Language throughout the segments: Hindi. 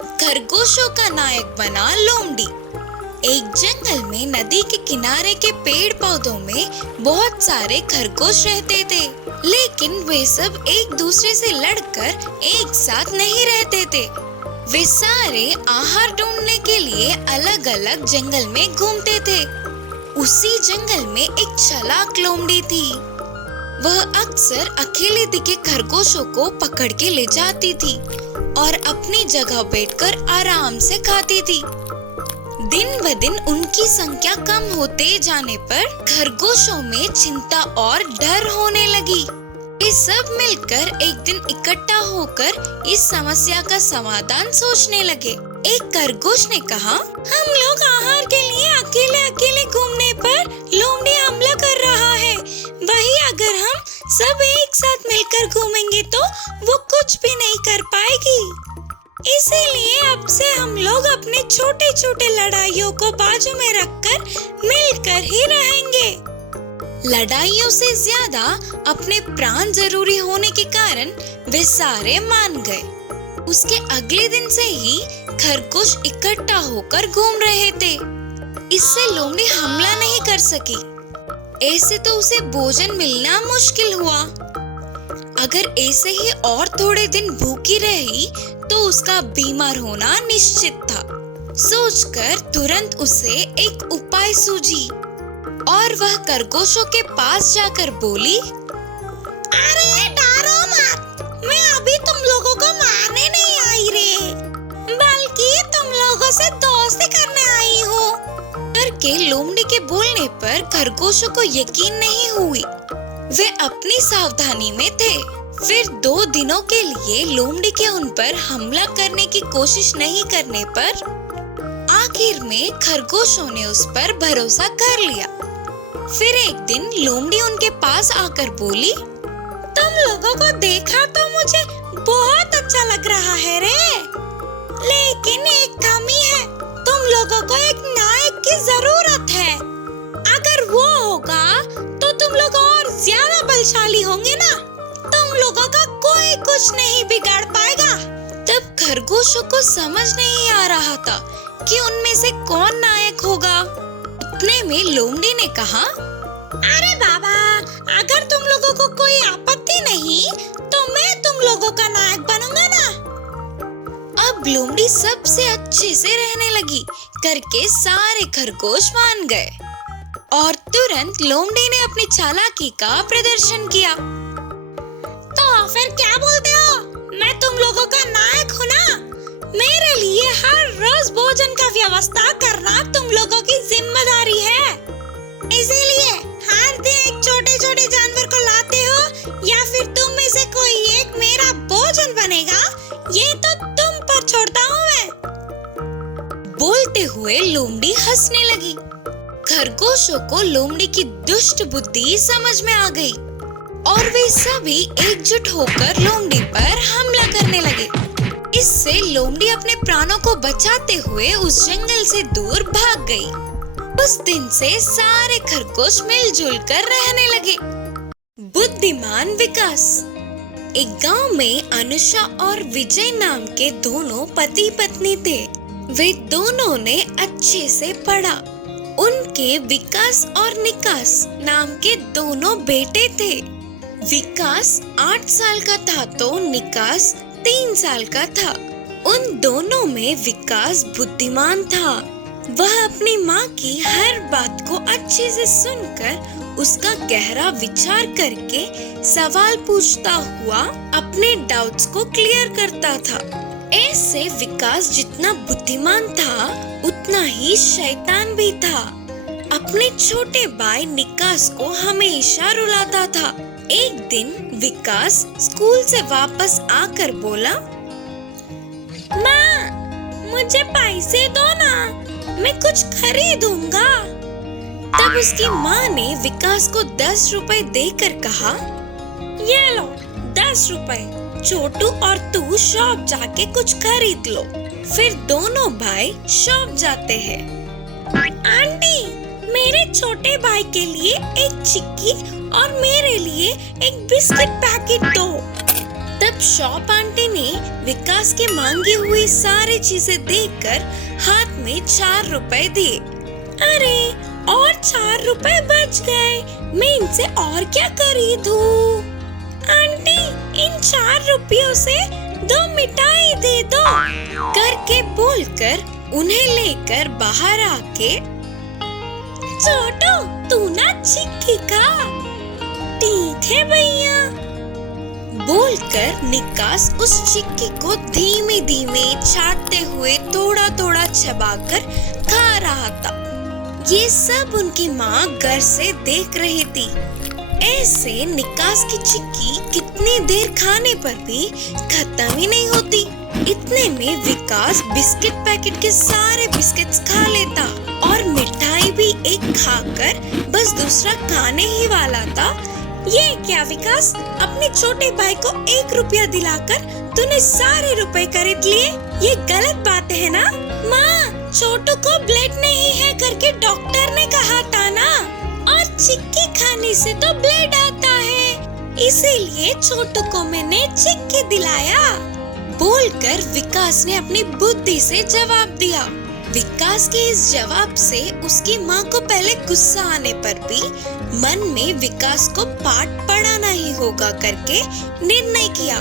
खरगोशों का नायक बना लोमड़ी। एक जंगल में नदी के किनारे के पेड़ पौधों में बहुत सारे खरगोश रहते थे, लेकिन वे सब एक दूसरे से लड़कर एक साथ नहीं रहते थे। वे सारे आहार ढूंढने के लिए अलग अलग जंगल में घूमते थे। उसी जंगल में एक चालाक लोमड़ी थी। वह अक्सर अकेले दिखे खरगोशों को पकड़ के ले जाती थी और अपनी जगह बैठकर आराम से खाती थी। दिन ब दिन उनकी संख्या कम होते जाने पर खरगोशों में चिंता और डर होने लगी। वे सब मिलकर एक दिन इकट्ठा होकर इस समस्या का समाधान सोचने लगे। एक खरगोश ने कहा, हम लोग आहार के लिए अकेले अकेले घूमने पर लोमड़ी हमला कर रहा है। वही अगर हम सब एक साथ मिलकर घूमेंगे तो वो कुछ भी नहीं कर पाएगी। इसीलिए अब से हम लोग अपने छोटे छोटे लड़ाइयों को बाजू में रखकर मिलकर ही रहेंगे। लड़ाइयों से ज्यादा अपने प्राण जरूरी होने के कारण वे सारे मान गए। उसके अगले दिन से ही खरगोश इकट्ठा होकर घूम रहे थे। इससे लोमड़ी हमला नहीं कर सकी। ऐसे तो उसे भोजन मिलना मुश्किल हुआ। अगर ऐसे ही और थोड़े दिन भूखी रही तो उसका बीमार होना निश्चित था। सोचकर तुरंत उसे एक उपाय सूझी और वह खरगोशों के पास जाकर बोली, अरे डरो मत, मैं अभी तुम लोगों को मारने नहीं आई रे, बल्कि तुम लोगों से दोस्ती करने आई हूँ। करके लोमड़ी के बोलने पर खरगोशों को यकीन नहीं हुई। वे अपनी सावधानी में थे। फिर 2 दिनों के लिए लोमड़ी के उन पर हमला करने की कोशिश नहीं करने पर आखिर में खरगोशों ने उस पर भरोसा कर लिया। फिर एक दिन लोमड़ी उनके पास आकर बोली, तुम लोगों को देखा तो मुझे बहुत अच्छा लग रहा है रे, लेकिन एक कमी है। तुम लोगों को एक नायक की जरूरत है। अगर वो होगा तो तुम लोग और ज्यादा बलशाली होंगे ना। तुम लोगों का कोई कुछ नहीं बिगाड़ पाएगा। तब खरगोशों को समझ नहीं आ रहा था कि उनमें से कौन नायक होगा। उतने में लोमड़ी ने कहा, अरे बाबा, अगर तुम लोगों को कोई आपत्ति नहीं तो मैं तुम लोगों का नायक बनूंगा ना। अब लोमड़ी सबसे अच्छे से रहने लगी करके सारे खरगोश मान गए और तुरंत लोमड़ी ने अपनी चालाकी का प्रदर्शन किया। तो फिर क्या बोलते हो? मैं तुम लोगों का नायक हूँ ना। मेरे लिए हर रोज भोजन का व्यवस्था करना तुम लोगों की जिम्मेदारी है। इसीलिए हर दिन एक छोटे छोटे जानवर को लाते हो या फिर तुम में से कोई एक मेरा भोजन बनेगा, ये तो तुम पर छोड़ता हूँ मैं। बोलते हुए लोमड़ी हंसने लगी। खरगोशों को लोमड़ी की दुष्ट बुद्धि समझ में आ गई और वे सभी एकजुट होकर लोमड़ी पर हमला करने लगे। इससे लोमड़ी अपने प्राणों को बचाते हुए उस जंगल से दूर भाग गई। उस दिन से सारे खरगोश मिलजुल कर रहने लगे। बुद्धिमान विकास। एक गांव में अनुषा और विजय नाम के दोनों पति पत्नी थे। वे दोनों ने अच्छे से पढ़ा। उनके विकास और निकास नाम के दोनों बेटे थे। विकास 8 साल का था तो निकास 3 साल का था। उन दोनों में विकास बुद्धिमान था। वह अपनी माँ की हर बात को अच्छे से सुनकर उसका गहरा विचार करके सवाल पूछता हुआ अपने डाउट्स को क्लियर करता था। ऐसे विकास जितना बुद्धिमान था उतना ही शैतान भी था। अपने छोटे भाई निकास को हमेशा रुलाता था। एक दिन विकास स्कूल से वापस आकर बोला, माँ, मुझे पैसे दो ना, मैं कुछ खरीदूंगा। तब उसकी माँ ने विकास को 10 रुपए देकर कहा, ये लो 10 रुपए, छोटू और तू शॉप जाके कुछ खरीद लो। फिर दोनों भाई शॉप जाते हैं। आंटी, मेरे छोटे भाई के लिए एक चिक्की और मेरे लिए एक बिस्किट पैकेट दो। तब शॉप आंटी ने विकास के मांगी हुई सारी चीजें देखकर हाथ में 4 रुपए दिए। अरे और 4 रुपए बच गए, मैं इनसे और क्या खरीदूं? आंटी इन 4 रुपयों से 2 मिठाई दे दो करके बोलकर उन्हें लेकर बाहर आके, छोटू तू ना चिक्की खा। ठीक है भैया बोलकर निकास उस चिक्की को धीमे धीमे चाटते हुए थोड़ा थोड़ा चबाकर खा रहा था। ये सब उनकी माँ घर से देख रही थी। ऐसे निकास की चिक्की कितनी देर खाने पर भी खत्म ही नहीं होती। इतने में विकास बिस्किट पैकेट के सारे बिस्किट्स खा लेता और मिठाई भी एक खाकर बस दूसरा खाने ही वाला था। ये क्या विकास, अपने छोटे भाई को 1 रुपया दिलाकर तूने सारे रुपए खरीद लिए? ये गलत बात है ना? माँ छोटू को ब्लड नहीं है करके डॉक्टर ने कहा था ना, और चिक्की खाने से तो ब्लड आता है, इसीलिए छोटू को मैंने चिक्की दिलाया बोलकर विकास ने अपनी बुद्धि से जवाब दिया। विकास के इस जवाब से उसकी माँ को पहले गुस्सा आने पर भी मन में विकास को पाठ पढ़ाना ही होगा करके निर्णय किया।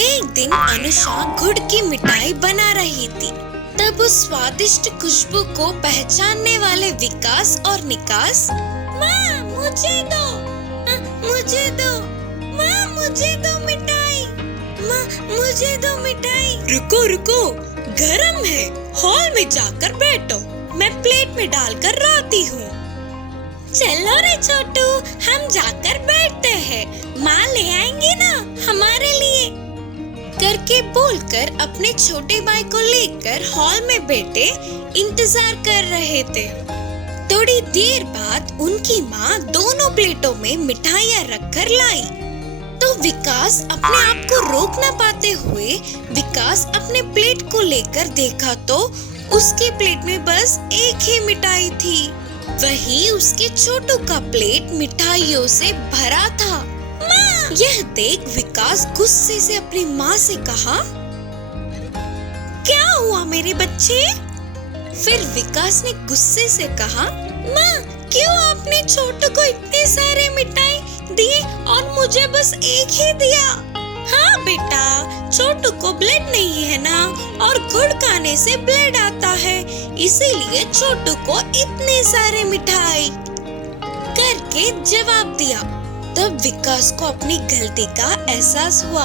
एक दिन अनुषा गुड़ की मिठाई बना रही थी। तब उस स्वादिष्ट खुशबू को पहचानने वाले विकास और निकास, माँ मुझे दो, मुझे दो, माँ मुझे दो मिठाई, माँ मुझे दो मिठाई। रुको रुको, गरम है, हॉल में जाकर बैठो, मैं प्लेट में डालकर लाती हूँ। चलो रे छोटू, हम जाकर बैठते हैं, माँ ले आएंगे ना हमारे लिए करके बोलकर अपने छोटे भाई को लेकर हॉल में बैठे इंतजार कर रहे थे। थोड़ी देर बाद उनकी माँ दोनों प्लेटों में मिठाइयाँ रखकर लाई। तो विकास अपने आप को रोक न पाते हुए विकास अपने प्लेट को लेकर देखा तो उसके प्लेट में बस एक ही मिठाई थी। वही उसके छोटू का प्लेट मिठाइयों से भरा था। माँ! यह देख विकास गुस्से से अपनी माँ से कहा, क्या हुआ मेरे बच्चे? फिर विकास ने गुस्से से कहा, माँ क्यों आपने छोटू को इतने सारे मिठाई दिए और मुझे बस एक ही दिया? हाँ बेटा, छोटू को ब्लड नहीं है ना, और गुड़ खाने से ब्लड आता है, इसीलिए छोटू को इतने सारे मिठाई करके जवाब दिया। तब विकास को अपनी गलती का एहसास हुआ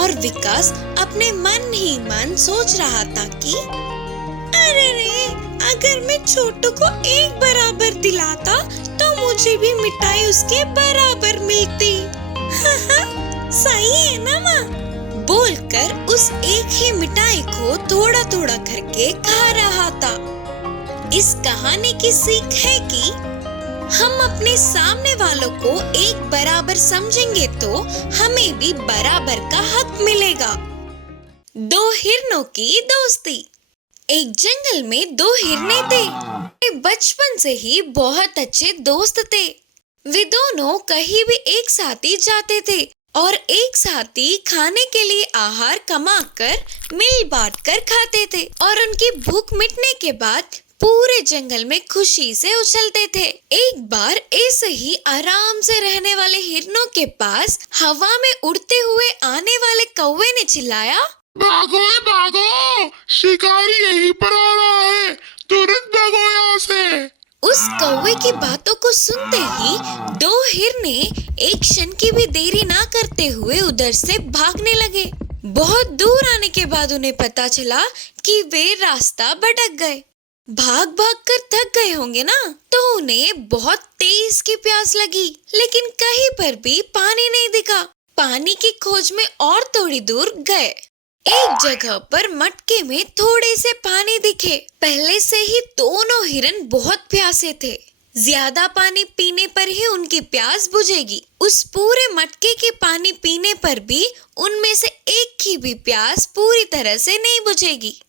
और विकास अपने मन ही मन सोच रहा था कि अरे रे, अगर मैं छोटू को एक बराबर दिलाता तो मुझे भी मिठाई उसके बराबर मिलती। सही है ना माँ? बोलकर उस एक ही मिठाई को थोड़ा थोड़ा करके खा रहा था। इस कहानी की सीख है कि हम अपने सामने वालों को एक बराबर समझेंगे तो हमें भी बराबर का हक मिलेगा। 2 हिरणों की दोस्ती। एक जंगल में 2 हिरने थे। वे बचपन से ही बहुत अच्छे दोस्त थे। वे दोनों कहीं भी एक साथ ही जाते थे और एक साथ ही खाने के लिए आहार कमाकर मिल बांट कर खाते थे और उनकी भूख मिटने के बाद पूरे जंगल में खुशी से उछलते थे। एक बार ऐसे ही आराम से रहने वाले हिरणों के पास हवा में उड़ते हुए आने वाले कौवे ने चिल्लाया, भागो भागो, शिकारी यहीं पर आ रहा है, तुरंत भागो यहाँ से। उस कौवे की बातों को सुनते ही 2 हिरने एक क्षण की भी देरी ना करते हुए उधर से भागने लगे। बहुत दूर आने के बाद उन्हें पता चला कि वे रास्ता भटक गए। भाग भाग कर थक गए होंगे ना, तो उन्हें बहुत तेज की प्यास लगी, लेकिन कहीं पर भी पानी नहीं दिखा। पानी की खोज में और थोड़ी दूर गए। एक जगह पर मटके में थोड़े से पानी दिखे। पहले से ही दोनों हिरन बहुत प्यासे थे। ज्यादा पानी पीने पर ही उनकी प्यास बुझेगी। उस पूरे मटके के पानी पीने पर भी उनमें से एक की भी प्यास पूरी तरह से नहीं बुझेगी।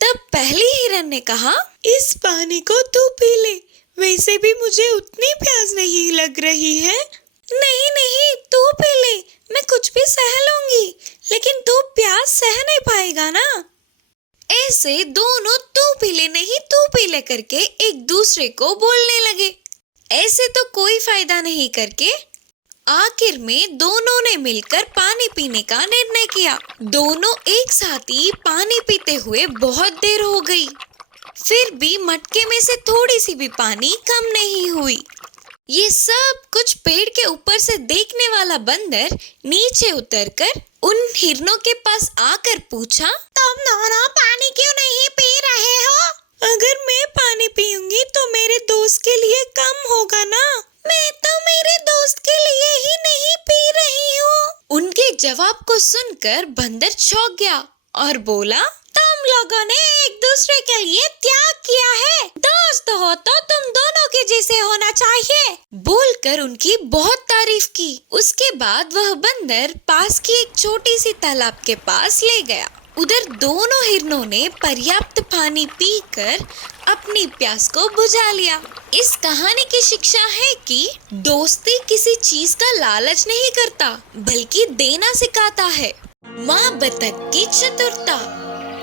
तब पहली हिरन ने कहा, इस पानी को तू पी ले, वैसे भी मुझे उतनी प्यास नहीं लग रही है। नहीं नहीं, तू पी ले, मैं कुछ भी सह लूंगी, लेकिन तू प्यास सह नहीं पाएगा ना। ऐसे दोनों तू पी ले नहीं तू पी ले करके एक दूसरे को बोलने लगे। ऐसे तो कोई फायदा नहीं करके आखिर में दोनों ने मिलकर पानी पीने का निर्णय किया। दोनों एक साथ ही पानी पीते हुए बहुत देर हो गई, फिर भी मटके में से थोड़ी सी भी पानी कम नहीं हुई। ये सब कुछ पेड़ के ऊपर से देखने वाला बंदर नीचे उतरकर उन हिरणों के पास आकर पूछा, तुम दोनों पानी क्यों नहीं पी रहे हो? अगर मैं पानी पीऊंगी तो मेरे दोस्त के लिए कम होगा ना। मैं तो मेरे दोस्त के लिए ही नहीं पी रही हूँ। उनके जवाब को सुनकर बंदर चौंक गया और बोला, तुम लोगों ने एक दूसरे के लिए त्याग किया है। दोस्त हो तो तुम दोनों के जैसे होना चाहिए। बोलकर उनकी बहुत तारीफ की। उसके बाद वह बंदर पास की एक छोटी सी तालाब के पास ले गया। उधर दोनों हिरणों ने पर्याप्त पानी पीकर अपनी प्यास को बुझा लिया। इस कहानी की शिक्षा है कि दोस्ती किसी चीज का लालच नहीं करता, बल्कि देना सिखाता है। माँ बतख की चतुरता।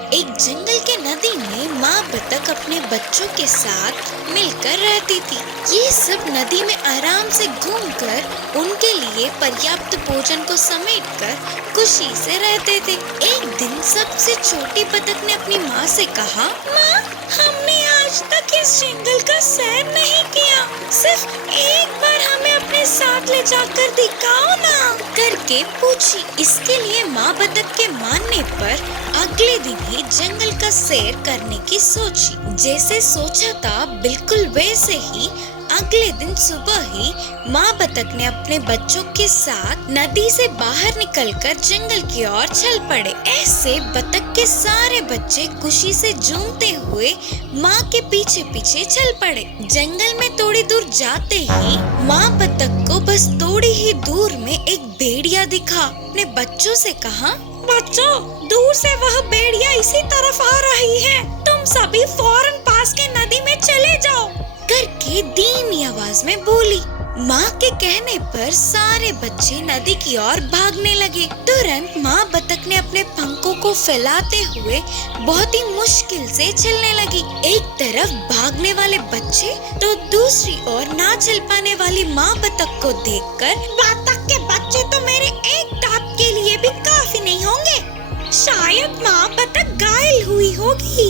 एक जंगल के नदी में माँ बतख अपने बच्चों के साथ मिलकर रहती थी। ये सब नदी में आराम से घूमकर उनके लिए पर्याप्त भोजन को समेटकर खुशी से रहते थे। एक दिन सबसे छोटी बतख ने अपनी माँ से कहा, माँ, हमने आज तक इस जंगल का सैर नहीं किया। सिर्फ एक बार हमें अपने साथ ले जाकर दिखाओ ना, करके पूछी। इसके लिए माँ बतख के मानने पर अगले दिन ही जंगल का सैर करने की सोची। जैसे सोचा था बिल्कुल वैसे ही अगले दिन सुबह ही माँ बतख ने अपने बच्चों के साथ नदी से बाहर निकलकर जंगल की ओर चल पड़े। ऐसे बतख के सारे बच्चे खुशी से झूमते हुए माँ के पीछे पीछे चल पड़े। जंगल में थोड़ी दूर जाते ही माँ बतख को बस थोड़ी ही दूर में एक भेड़िया दिखा। अपने बच्चों से कहा, बच्चों, दूर से वह भेड़िया इसी तरफ आ रही है। तुम सभी फौरन पास के नदी में चले जाओ, करके धीमी आवाज में बोली। माँ के कहने पर सारे बच्चे नदी की ओर भागने लगे। तुरंत माँ बतख ने अपने पंखों को फैलाते हुए बहुत ही मुश्किल से चलने लगी। एक तरफ भागने वाले बच्चे तो दूसरी ओर ना चल पाने वाली माँ बतख को देखकर, बतख के बच्चे तो मेरे एक दांत के लिए भी काफी नहीं होंगे। शायद माँ बतख घायल हुई होगी,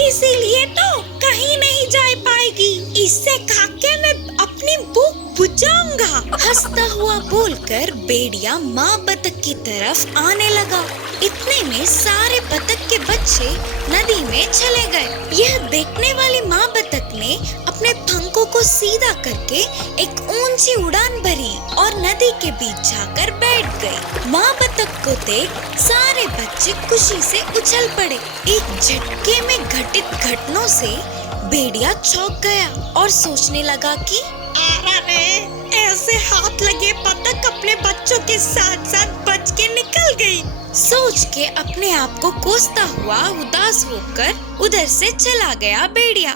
इसीलिए तो कहीं नहीं जा पाएगी। इससे खाके मैं अपनी भूख बुझाऊंगा। हंसता हुआ बोलकर भेड़िया माँ बतख की तरफ आने लगा। इतने में सारे बतख के बच्चे नदी में चले गए। यह देखने वाली माँ बतख ने अपने पंखों को सीधा करके एक ऊंची उड़ान भरी और नदी के बीच जाकर बैठ गई। माँ बतख को देख सारे बच्चे खुशी से उछल पड़े। एक झटके में घटित घटनाओं से भेड़िया चौंक गया और सोचने लगा कि अरे, ऐसे हाथ लगे बतख अपने बच्चों के साथ साथ बच के निकल गई। सोच के अपने आप को कोसता हुआ उदास होकर उधर से चला गया भेड़िया।